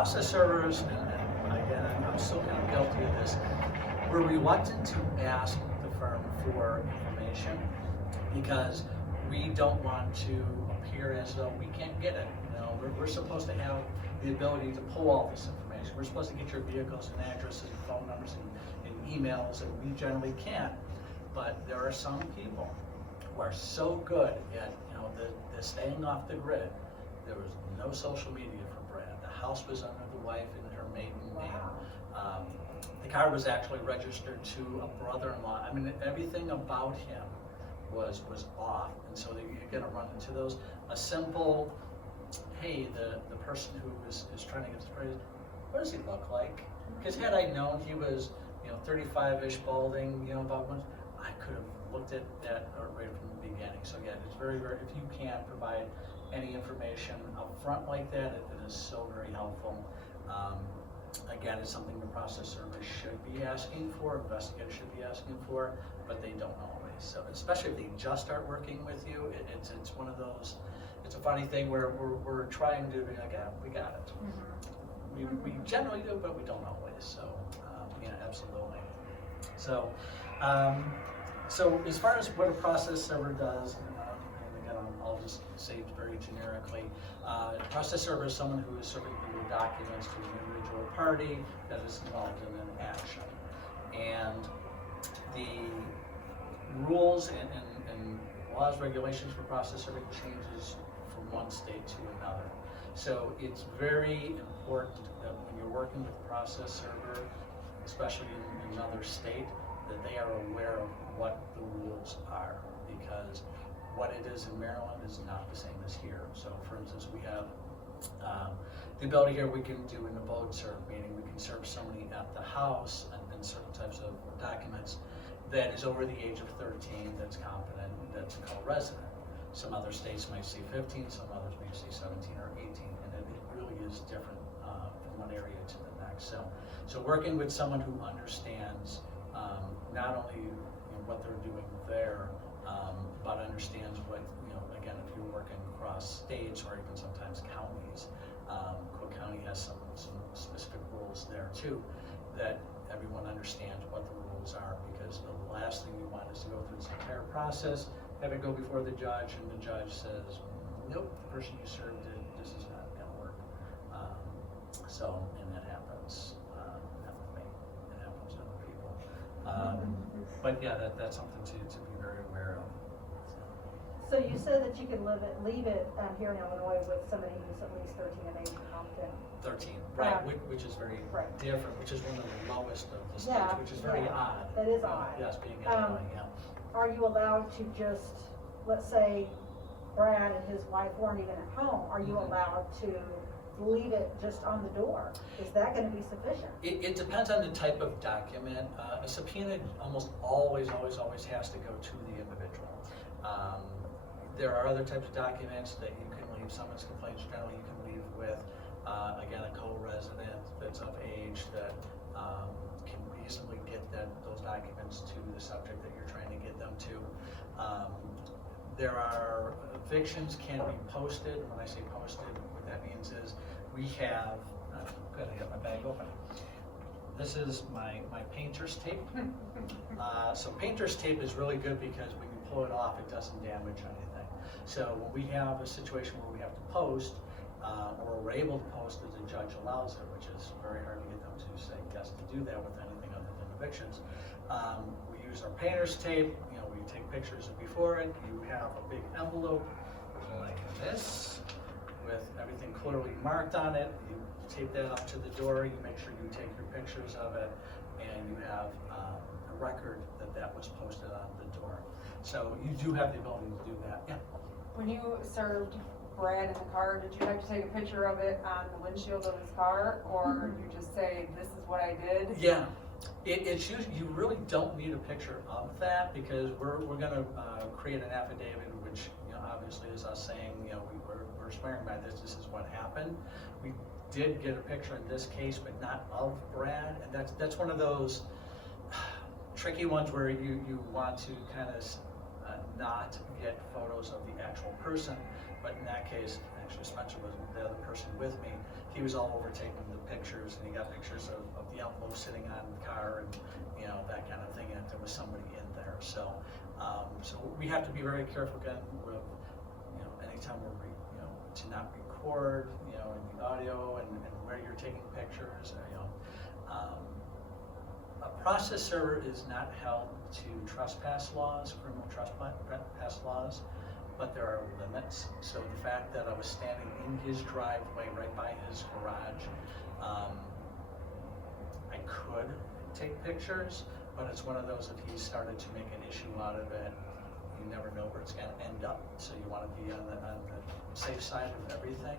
process servers, and again, I'm still kind of guilty of this, we're reluctant to ask the firm for information because we don't want to appear as though we can't get it. We're supposed to have the ability to pull all this information. We're supposed to get your vehicles and addresses and phone numbers and emails, and we generally can't. But there are some people who are so good at the staying off the grid. There was no social media for Brad. The house was under the wife and her maiden name. The car was actually registered to a brother-in-law. I mean, everything about him was off, and so you're going to run into those. A simple, hey, the person who is trying to get sprayed, what does he look like? Because had I known he was 35-ish, balding, about one, I could have looked at that right from the beginning. So yeah, it's very, very, if you can provide any information up front like that, it is so very helpful. Again, it's something the process server should be asking for, investigators should be asking for, but they don't always. So especially if they just start working with you, it's one of those, it's a funny thing where we're trying to be like, yeah, we got it. Mm-hmm. We generally do, but we don't always. So yeah, absolutely. So so as far as what a process server does, and again, I'll just say it very generically, a process server is someone who is serving legal documents to an individual party that is involved in an action. And the rules and laws, regulations for process serving changes from one state to another. So it's very important that when you're working with a process server, especially in another state, that they are aware of what the rules are, because what it is in Maryland is not the same as here. So for instance, we have the ability here, we can do an abode serve, meaning we can serve somebody at the house and certain types of documents that is over the age of 13, that's competent, that's called resident. Some other states might see 15, some others may see 17 or 18, and it really is different from one area to the next. So working with someone who understands not only what they're doing there, but understands what, again, if you're working across states or even sometimes counties, Cook County has some specific rules there too, that everyone understands what the rules are, because the last thing you want is to go through this entire process, have it go before the judge, and the judge says, nope, the person you served did, this is not going to work. And that happens, not with me, it happens to other people. But yeah, that's something to be very aware of. So you said that you can leave it here in Illinois with somebody who's at least 13 and age and competent. 13, right, which is very different, which is one of the lowest of the states, which is very odd. That is odd. Yes, being in Illinois, yeah. Are you allowed to just, let's say Brad and his wife weren't even at home, are you allowed to leave it just on the door? Is that going to be sufficient? It depends on the type of document. A subpoena almost always has to go to the individual. There are other types of documents that you can leave. Someone's complaints generally you can leave with, again, a co-resident that's of age that can reasonably get those documents to the subject that you're trying to get them to. There are evictions can be posted. When I say posted, what that means is we have, good, I got my bag open. This is my painter's tape. So painter's tape is really good because when you pull it off, it doesn't damage anything. So when we have a situation where we have to post, or we're able to post as the judge allows it, which is very hard to get them to say yes to do that with anything other than evictions, we use our painter's tape. We take pictures of before it. You have a big envelope like this with everything clearly marked on it. You tape that up to the door. You make sure you take your pictures of it, and you have a record that was posted on the door. So you do have the ability to do that. Yeah. When you served Brad in the car, did you have to take a picture of it on the windshield of his car, or you just say, this is what I did? Yeah. It's usually, you really don't need a picture of that, because we're going to create an affidavit, which obviously is us saying we're swearing by this. This is what happened. We did get a picture in this case, but not of Brad, and that's one of those tricky ones where you want to kind of not get photos of the actual person, but in that case, actually Spencer was the other person with me, he was all over taking the pictures, and he got pictures of the envelope sitting on the car and, you know, that kind of thing, and there was somebody in there. So, so we have to be very careful again with, you know, anytime we're, you know, to not record, you know, in the audio and where you're taking pictures, you know. A process server is not held to trespass laws, criminal trespass laws, but there are limits. So the fact that I was standing in his driveway right by his garage, I could take pictures, but it's one of those, if he started to make an issue out of it, you never know where it's gonna end up. So you wanna be on the safe side of everything.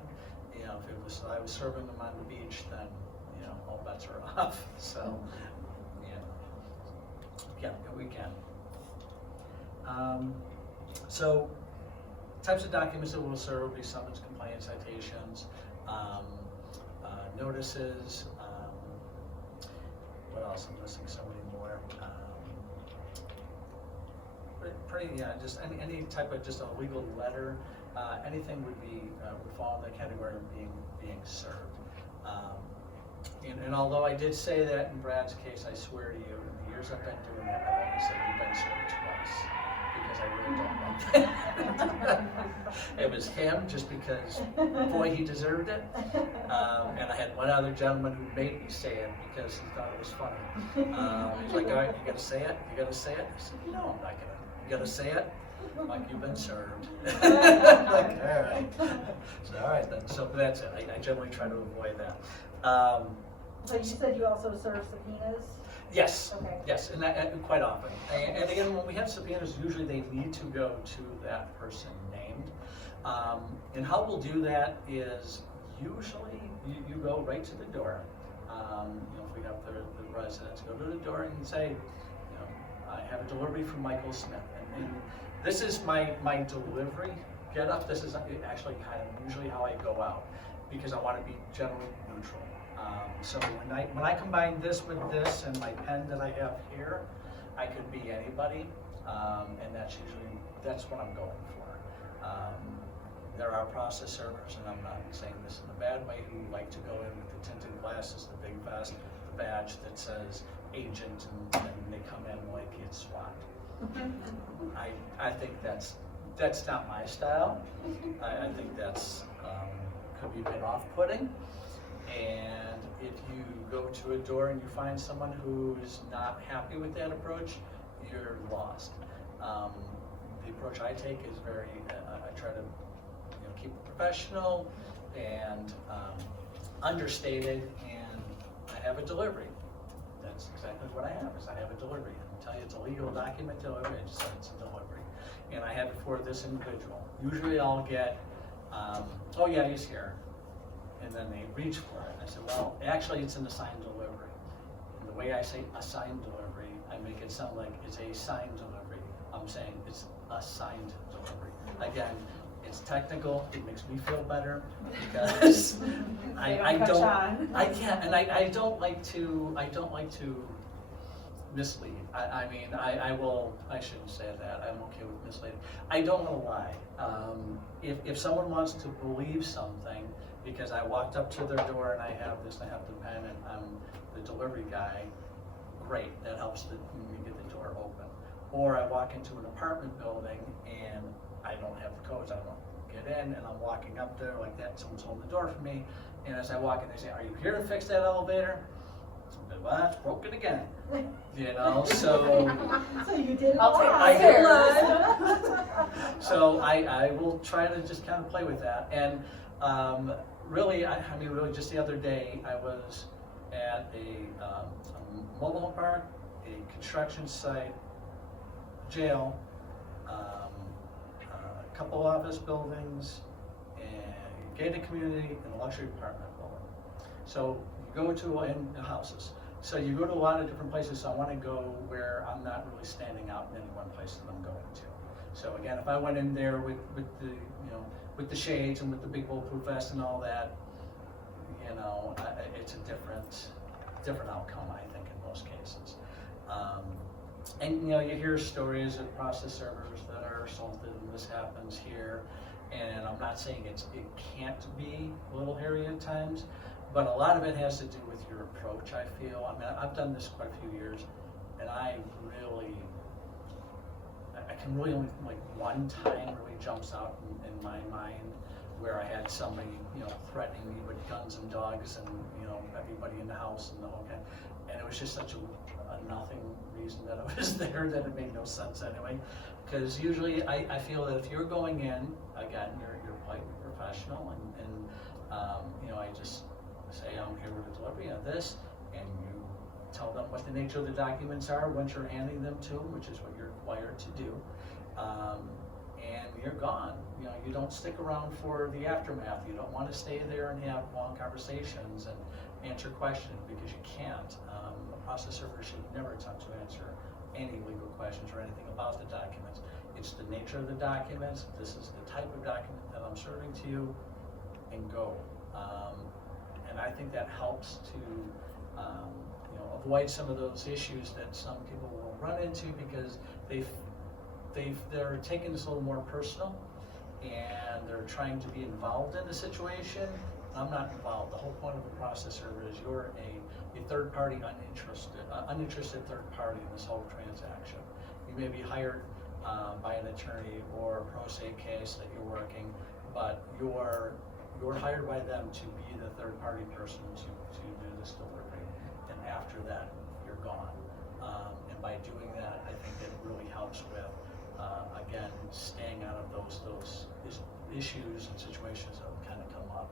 You know, if it was, I was serving them on the beach, then, you know, all bets are off. So, yeah, we can. So, types of documents that we'll serve will be summons, complaints, citations, notices, what else? I'm missing so many more. Yeah, just any type of just a legal letter, anything would fall in the category of being served. And although I did say that in Brad's case, I swear to you, in the years I've been doing it, I've only said you've been served twice, because I really don't like that. It was him, just because, boy, he deserved it. And I had one other gentleman who made me say it because he thought it was funny. He's like, all right, you gotta say it, you gotta say it. I said, no, I'm not gonna. You gotta say it, like you've been served. Like, all right. So, all right then, so that's it. I generally try to avoid that. So you said you also serve subpoenas? Yes, Okay. yes, and quite often. And again, when we have subpoenas, usually they need to go to that person named. And how we'll do that is usually you go right to the door. You know, if we have the residents, go to the door and say, you know, I have a delivery from Michael Smith. And this is my delivery get up. This is actually kind of usually how I go out, because I want to be generally neutral. So when I combine this with this and my pen that I have here, I could be anybody, and that's what I'm going for. There are process servers, and I'm not saying this in a bad way, who like to go in with the tinted glasses, the big vest, the badge that says agent, and they come in like it's SWAT. I think that's not my style. I think that's could be a bit off-putting. And if you go to a door and you find someone who's not happy with that approach, you're lost. The approach I take is very, I try to keep it professional and understated, and I have a delivery. That's exactly what I have, is I have a delivery. I'll tell you it's a legal document delivery, I just said it's a delivery. And I have it for this individual. Usually I'll get, oh yeah, he's here. And then they reach for it. I said, well, actually it's an assigned delivery. And the way I say assigned delivery, I make it sound like it's a signed delivery. I'm saying it's a signed delivery. Again, it's technical, it makes me feel better, because I don't like to mislead. I shouldn't say that, I'm okay with misleading. I don't want to lie. If someone wants to believe something, because I walked up to their door and I have this, I have the pen, and I'm the delivery guy, great, that helps me get the door open. Or I walk into an apartment building and I don't have the codes, I don't get in, and I'm walking up there like that, someone's holding the door for me, and as I walk in, they say, are you here to fix that elevator? Well, it's broken again. You know, so you did I'll take I the so I will try to just kind of play with that. And really, really just the other day, I was at a mobile home park, a construction site, jail, a couple office buildings, a gated community, and a luxury apartment building. So you go to houses. So you go to a lot of different places, so I want to go where I'm not really standing out in any one place that I'm going to. So again, if I went in there with the shades and with the big bulletproof vest and all that, it's a different outcome, I think, in most cases. And you hear stories of process servers that are assaulted, and this happens here. And I'm not saying it can't be a little hairy at times, but a lot of it has to do with your approach, I feel. I mean, I've done this quite a few years, and I can really only, like, one time really jumps out in my mind where I had somebody, threatening me with guns and dogs and, everybody in the house and the whole kind. And it was just such a nothing reason that I was there that it made no sense anyway. Because usually I feel that if you're going in, again, you're quite professional and I just say, I'm here with a delivery of this, and you tell them what the nature of the documents are once you're handing them to them, which is what you're required to do, and you're gone. You don't stick around for the aftermath. You don't want to stay there and have long conversations and answer questions, because you can't. A process server should never attempt to answer any legal questions or anything about the documents. It's the nature of the documents. This is the type of document that I'm serving to you, and go. And I think that helps to avoid some of those issues that some people will run into, because they're taking this a little more personal, and they're trying to be involved in the situation. I'm not involved. The whole point of a process server is you're a third party, uninterested third party in this whole transaction. You may be hired by an attorney or a pro se case that you're working, but you're hired by them to be the third party person to do this delivery, and after that you're gone. And by doing that, I think it really helps with again, staying out of those issues and situations that kind of come up.